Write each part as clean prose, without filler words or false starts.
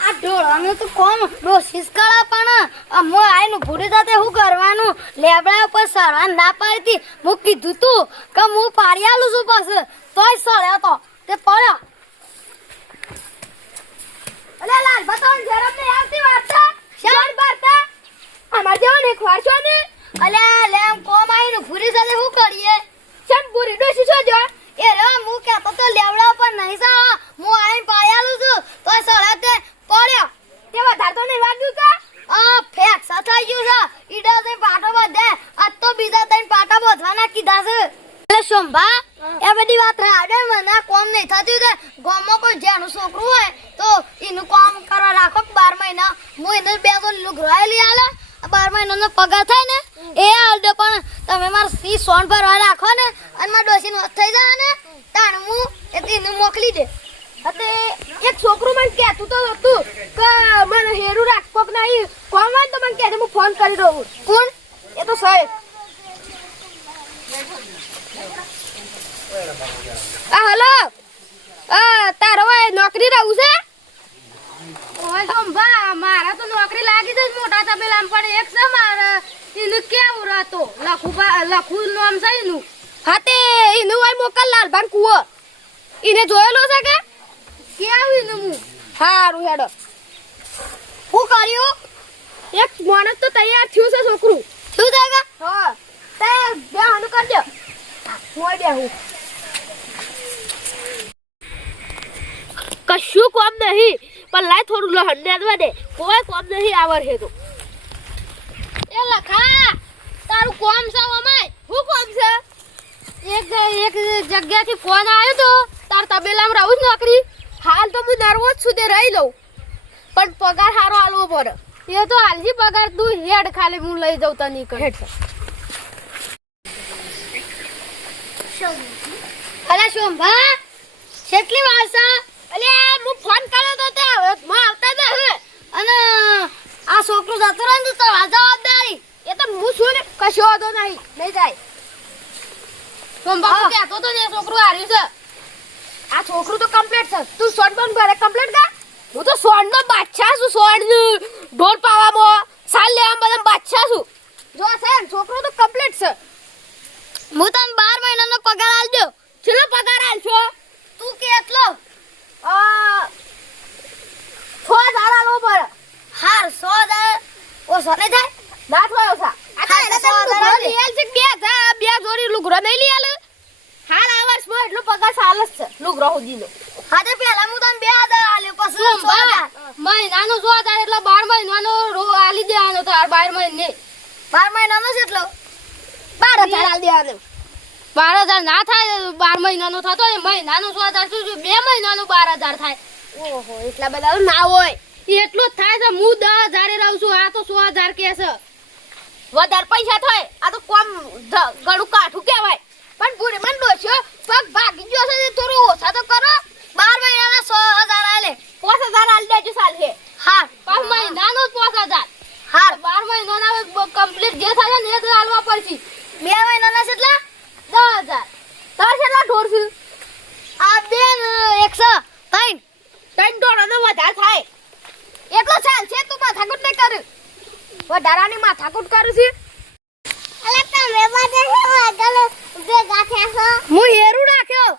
આ ઢોળવાનું તો કોમ ડોસીસ કળા પણ મો આઈને ભૂરી જાતે હું કરવાનું લેબડા ઉપર સરવા ના પાડતી હું કીધું તું કે હું પાડી આલું છું પાછું તોય સળ્યો તો તે પડ્યો અલે લાલ બતાવ જરમ ને આવતી વાત છે શાન બારતા અમાર જેવો ને ખવાશો ને અલે લેમ કોમ આઈને ભૂરી જાતે હું કરીએ ચમ ભૂરી ડોસી છો જો એ રે હું કહેતો તો લેવડા પર નહીં સા હું આઈને પાડી આલું છું તોય સળ્યો તે પડ્યો તે વધાર તો નહીં લાગ્યું કે ફેક સથાઈ ગયું છે ઈડા તે પાટો બધે આજ તો બીજા તઈ પાટા બોધવાના કીધા છે એટલે શોભા એ બધી વાત રાડે મને કોમ નહીં થતું તે ગામમાં કોઈ જેનું છોકરું હોય તો એનું કામ કરવા રાખો 12 મહિના હું એને બે તો લુગરાયેલી આલે 12 મહિનાનો પગાર થાય ને એ આલદે પણ તમે માર સી સોન ભરવા રાખો ને અને માર ડોસીનો હથ થઈ જાય ને તાણ હું એને મોકલી દે અતે એક છોકરો મને કહેતું તો હતું કે મને હેરું રાખો કે નહીં કોણ હોય તો મને કહેજે હું ફોન કરી દઉં કોણ એ તો સાહેબ હેલો તારો નોકરી રહું છે ઓય સંભા મારા તો નોકરી લાગી છે મોટા તબેલામ પણ એક છે મારા એનું કેવું રાતો લખું નામ છે એનું હાતે એનું હોય મોકલ લાલભાન કુવો એને જોયેલો છે કે કેવું એનું હું હારું હેડો હું કર્યું એક માણસ તો તૈયાર થયું છે છોકરું થયું છે કે હા તે બે હનું કરજો હું બે હું કશું કોમ નહીં પણ લાય થોડું લહણ દેવા દે કોઈ કોમ નહીં આવર હે તો એ લખા તારું કોમ છે અમાય હું કોમ છે એક જગ્યાથી ફોન આવ્યો તો તાર તબેલામાં રહું જ નોકરી હાલ તો હું નર્વસ છું તે રહી લઉં પણ પગાર સારો આલવો પડે એ તો હાલજી પગાર તું હેડ ખાલી હું લઈ જાઉં તને હેડ અલા શોભા કેટલી વાર છે અલે હું ફોન કર્યો તો તે હવે માં આવતા જ હે અને આ છોકરો જતો રહે ને તો જવાબદારી એ તો હું છું ને કશો વાંધો નહીં જાય શોભા કહેતો તો ને છોકરો હાર્યું છે આ છોકરું તો કમ્પ્લીટ છે તું સોન પણ ભરે કમ્પ્લીટ કર હું તો સોન નો બાદશાહ છું સોન ઢોર પાવામાં સાલ લેવામાં બધા બાદશાહ છું જો છે છોકરો તો કમ્પ્લીટ છે હું તને 12 મહિનાનો પગાર આલજો ચલો પગાર આલશો તું કેટલો 6000 આલવો પડે હાર 6000 ઓછો નહીં થાય ના થાય ઓછા બે જોડી લુગરો નહીં લઈ આલે હાલ આ વર્ષમાં એટલો પગાર સાલ જ છે લુગરો સુધીનો હા તો પેલા હું તને 2000 આલ્યો પછી 6000 મહિનાનો 6000 એટલે 12 મહિનાનો આલી દેવાનો તાર 12 મહિને 12 મહિનાનો કેટલો 12000 આલી દેવાનો 12000 ના થાય 12 મહિનાનો થતો એ મહિનાનો 6000 શું 2 મહિનાનો 12000 થાય ઓહો એટલા બધા ના હોય એટલું જ થાય છે હું 10000 રહું છું આ તો 6000 કે છે વધારે પૈસા થાય આ તો કોમ ગળું કાઠું કહેવાય પણ પૂરે મન દોસ્યો પગ ભાગી ગયો છે થોડું ઓછા તો કરો 12 મહિનાના 6000 આલે 5000 આલી દેજો સાલ છે હા 5 મહિનાનો 5000 હા 12 મહિનાના કમ્પ્લીટ જે થાય ને એ આલવા પડશે 2 મહિનાના કેટલા 10000 તાર કેટલા ઢોર છે આ બેન 103 ઢોરનો વધારે થાય એટલો ચાલ છે તું માથાકૂટ ન કર વધારાની માથાકૂટ કરું છું અલે તમે બાજે આગળ ભેગા થયા છો હું હેરું રાખ્યો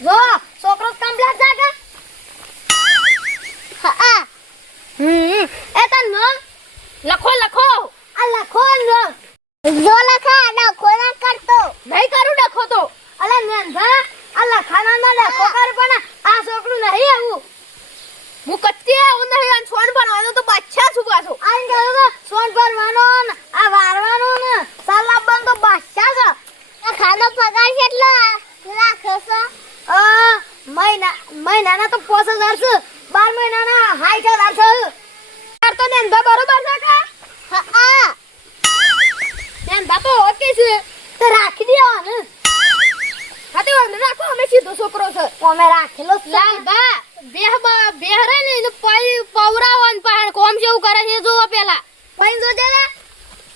જો છોકરો કમ્પ્લીટ જાગે હા એ તો નામ લખો આ લખો નામ જો લખા ડખો ના કરતો નહીં કરું ડખો તો અલે નેંધા આ લખાના ના ડખો કર પણ આ છોકરું નહીં આવું હું કચ્ચે આવું નહીં અને સોન ભરવાનો તો બાદશાહ છું પાછો આઈ ગયો તો સોન ભરવાનો ને આ વારવાનો ને સાલા બંધ તો બાદશાહ છે આ ખાનો પગાર કેટલો રાખો છો મહિનાના તો 5000 છે 12 મહિનાના 60000 છે તો નેંધા બરોબર છે કે હા નેંધા તો ઓકે છે તો રાખી દેવાનો હાતે ઓને રાખો અમે સીધો છોકરો છે ઓમે રાખેલો લાંબા બેહરે ને એને પવરાવન પાણ કોમ જેવું કરે છે જો પેલા પૈન જો દેલા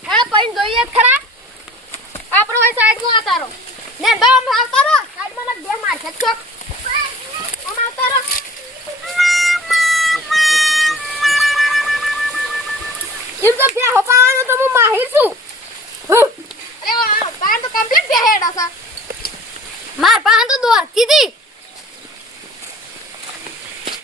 હા પૈન જોઈએ ખરા આપણો ભાઈ સાઈડ માં આતારો ને દમ આવતારો સાઈડ માં બે માર છે ચોક આમ આવતા રહો એમ તો બે હોપાવાનો તો હું માહિર છું અરે બાર તો કમ્પ્લીટ બે હેડ હશે માર પાન તો દોરતી હતી